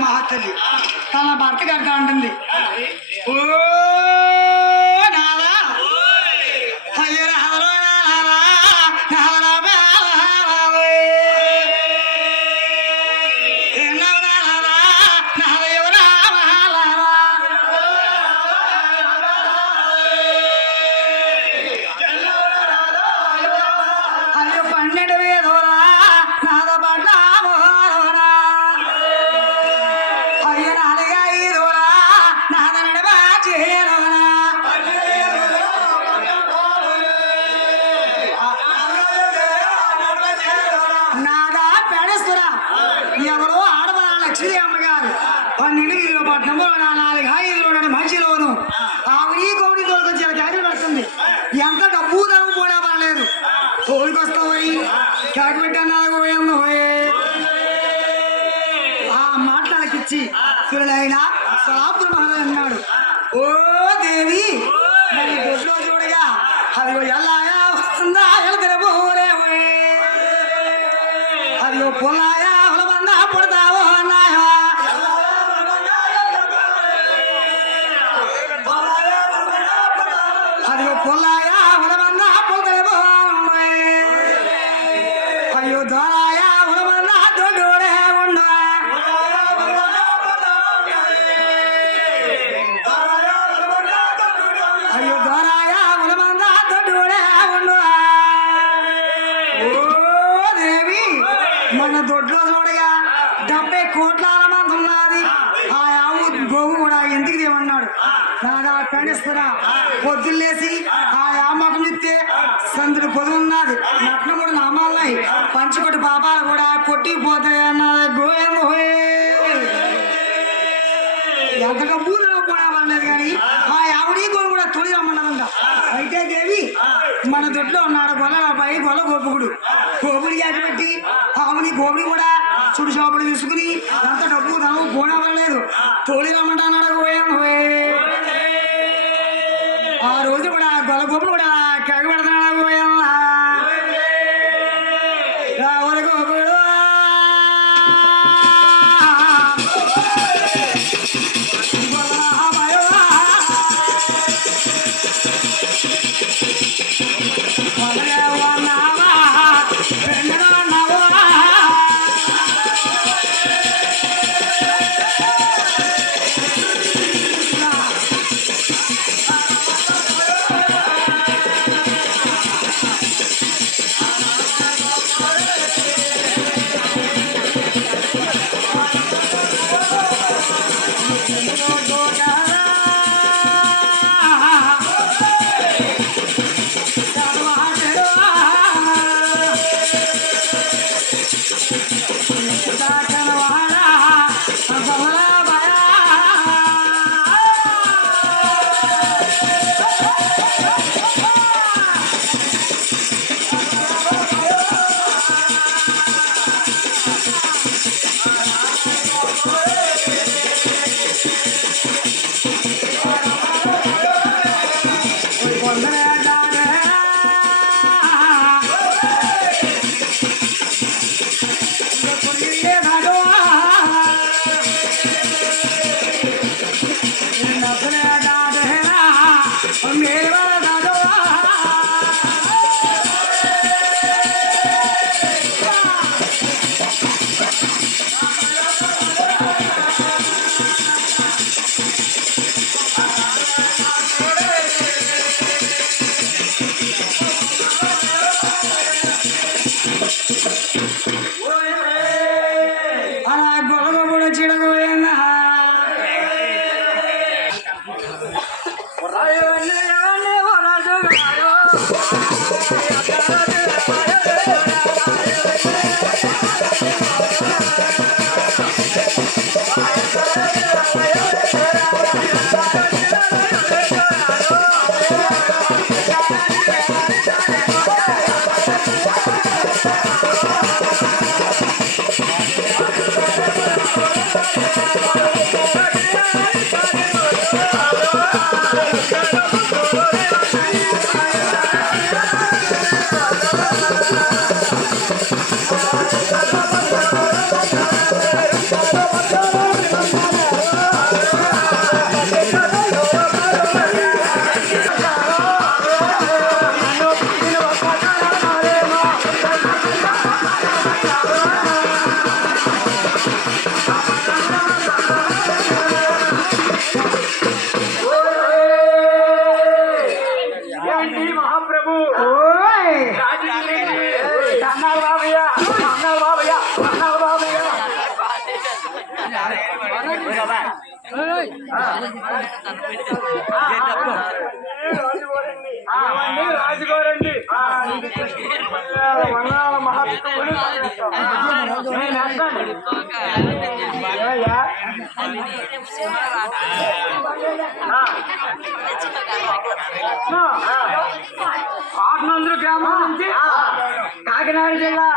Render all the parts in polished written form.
మహాతల్లి తన భర్త కడతా ఉంటుంది. ఓ నాదా అయ్యో నాదలో అయ్యో 12 వేదోరా నాద పడ్డా ఎవరో ఆడవాళ్ళ లక్ష్మీ అమ్మగారు 12 పట్టణంలో 4 5 మధ్యలోను ఆవిడ గౌడి తోలుకొచ్చి కేకలు పెడుతుంది. ఎంత డబ్బు దమ్ము కూడా పడలేదు. తోలుకొస్తావని కేక పెట్టాను ఆ మాటలకిచ్చి సురులైన సలాపుర మహారాజు అన్నాడు, ఓ దేవి దొడ్లో చూడగా అదిగో ఎల్లాయా వస్తుందా ఎలకరబోలే అదిగో పొల్లాయా హులబందా పుడతావో అన్నాయా అదిగో పొల్లాయా హులబందా పుడతావో అయ్యో దోరాయా హులబందా దొడ్డోడే ఉన్నా అయ్యో దోరాయా హులబందా దొడ్డోడే ఉన్నా. మన దొడ్లో చూడగా 70 కోట్ల మంది ఉన్నది. ఆ ఆవు గోవు కూడా ఎందుకు దేవన్నాడు నాగా పెండిస్తున్నా పొద్దులేసి ఆ యామకం ఇస్తే సందులు పొదున్నది. నట్నముడు నామాలన్నాయి పంచుకొట్టి పాపాలు కూడా కొట్టిపోతాయి అన్నది. గోయమ్మ ఎంతగా బూదలో కూడా పడలేదు కానీ ఆ ఆవిడ గోలు కూడా తొలి రమ్మన్నదంట. అయితే దేవి మన దొడ్లో ఉన్నాడు గొల్లపై గొల్ల గోపుకుడు గోపుడి యాకి పెట్టి ఆవుని గోపుడి కూడా చుడు షాపుడు తీసుకుని ఎంత డబ్బు తను కూడా పడలేదు. తోలి రమ్మంటాడు పోయే ఆ రోజు కూడా గొల్ల గోపుడు కూడా కేక పెడతాడు పోయల్లా గోపుడు రాజుకోరండి మహాత్ములు కోటనందూరు గ్రామం నుంచి కాకినాడ జిల్లా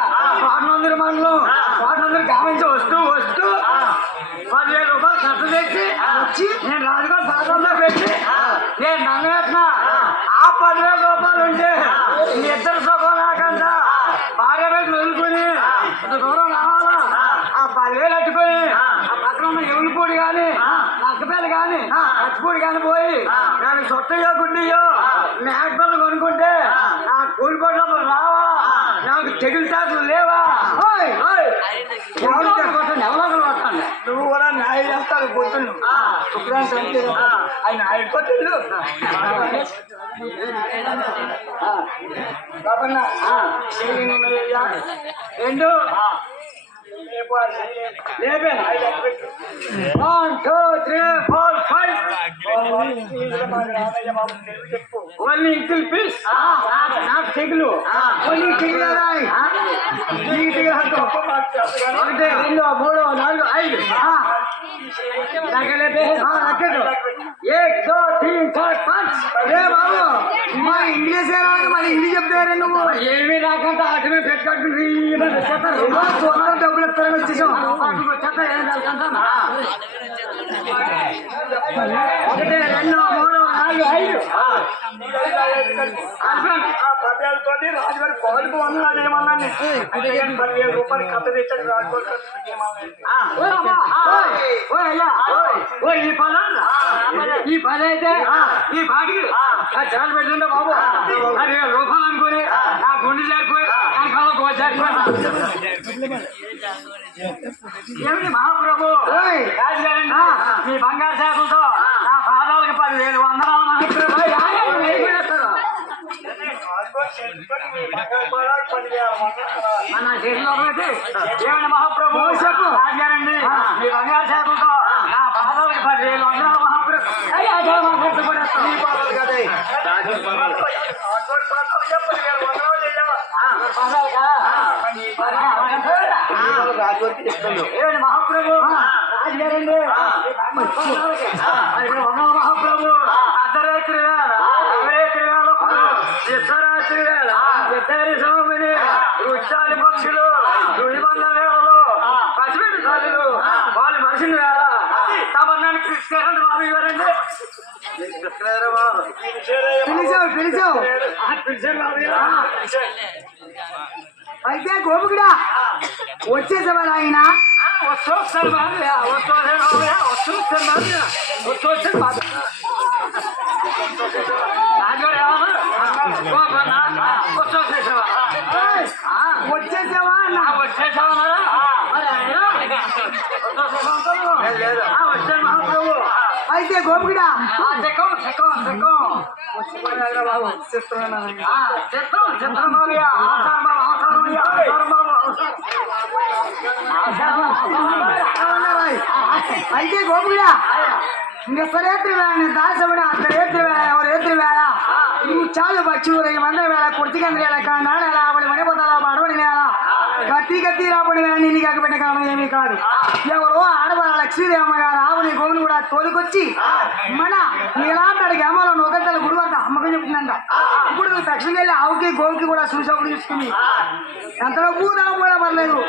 కోటనందూరు మండలం కోటనందూరు గ్రామం నుంచి వస్తూ 10,000 రూపాయలు ఖర్చు తెచ్చి నేను రాజుగారు సాధనలో పెట్టి నేను నమ్మేసిన ఆ 10,000 రూపాయలు ఉంటే మీ ఇద్దరు సుఖం లేకుండా భార్య పెట్టి వదులుకొని దూరం రావాలా ఆ 10,000 అట్టుకొని ఆ పక్కన ఉన్న ఎవులపూడి కానీ నక్కపల్లి కానీ పచ్చిపూడి కానీ పోయి నాకు సొట్టయో గుడ్డియో మేకపల్లి కొనుక్కుంటే నా కూలిపోవడం రావా నాకు తెగులు తాకులు లేవా నువ్వు కూడా న్యాయం చేస్తావు పొద్దున్ను శుక్రాంతి ఆయన అయిపోతుంది రెండు లేపాను 1 2 3 4 5 ఓన్లీ ఇంకిల్ పీస్ నాకు తెగులు ఓన్లీ తెగులు 1 2 3 4 5 ఇంగ్లీష్ మరి హిందీ చెప్తారు నువ్వు ఏమీ రాకుండా ఆటమే పెట్టుకుంటుంది డబ్బులు ఇస్తారని వచ్చేసాం 1 2 3 4 5 తోటి రాజుగారి పాలకు వందనాలు ఏమన్నాను అంటే 10,000 రూపాయలు కథ తెచ్చాడు రాజుగారు ఈ పని అయితే ఈ పాటికి చాలా పెడుతుండే బాబు 10,000 రూపాయలు అనుకుని నా గుండె చేరిపోయి వెనకాలకు వచ్చారు ఏమిటి మహాప్రభు రాజుగారండి మీ బంగారు చేతులతో నా పాదాలకు 10,000 వందనాలు మహాప్రభు నా చేతిలో పెట్టి ఏమైనా మహాప్రభు చెప్పు రాజుగారండి మీ బంగారు చేతులతో నా పాదాలకు 10,000 వందనాలు మహాప్రభు ఏమండి మహాప్రభు రాజుగారండి మహాప్రభు అర్ధరాత్రి వేళ అవిరేత్రి వేళ విశ్వరాత్రి వేళ ఇద్దరి సోమిని వృక్షాలి పక్షులు రుణిబంధ వేళలో పసిబిడ్డ తల్లులు వాళ్ళ మనుషులు వేళ తమన్నాన్ని కృష్ణారండి బాబు ఇవ్వరండి పిలిచావు అయితే గోపుకుడా వచ్చేసేవాడు ఆయన వస్తారు వచ్చేసావా వచ్చాను మహాప్రభు అయితే గోపుకుడా అయితే గోపుకుడా నిస్సరేత్రి వేళ దాసవుడు అర్ధరేత్రి వేళ చాలు బచ్చు మందర వేళ కుర్తికంద్ర వేళ కాండాల ఆవిడ మణిపోతాల అడవడి వేళ కత్తి కత్తి రాబడి వేళ నిన్ను కాకపోయిన కాలం ఏమీ కాదు ఎవరో ఆడవాళ్ళ లక్ష్మీదేవమ్మ గారు ఆవుని గోవుని కూడా తోలుకొచ్చి మన నీలాంటి గ్రామంలో నూకత్తల గుడి వద్ద అమ్మకం చెప్తుందంట ఇప్పుడు తక్షణం వెళ్ళి ఆవుకి గోవుకి కూడా చూసేప్పుడు చూసుకుంది ఎంతలో పూదా కూడా పర్లేదు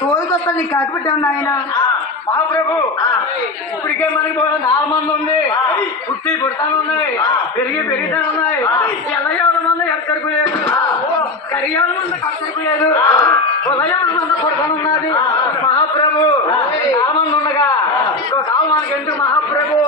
తోలుకొస్తా నీకు కాకపోతే ఆయన మహాప్రభు ఇప్పటికే మనకి 4 మంది ఉంది పుట్టి పుడతాను ఉన్నాయి పెరిగి పెరుగుతాను ఉన్నాయి ఎల్లయ్యవల మంది ఎక్కడికి లేదు కరియాల మంది కక్కడికి లేదు ఉదయం మంది పుడతాను ఉన్నది మహాప్రభు 4 మంది ఉండగా ఇంకో కాలు మనకి ఎందుకు మహాప్రభు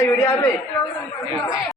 वीडियो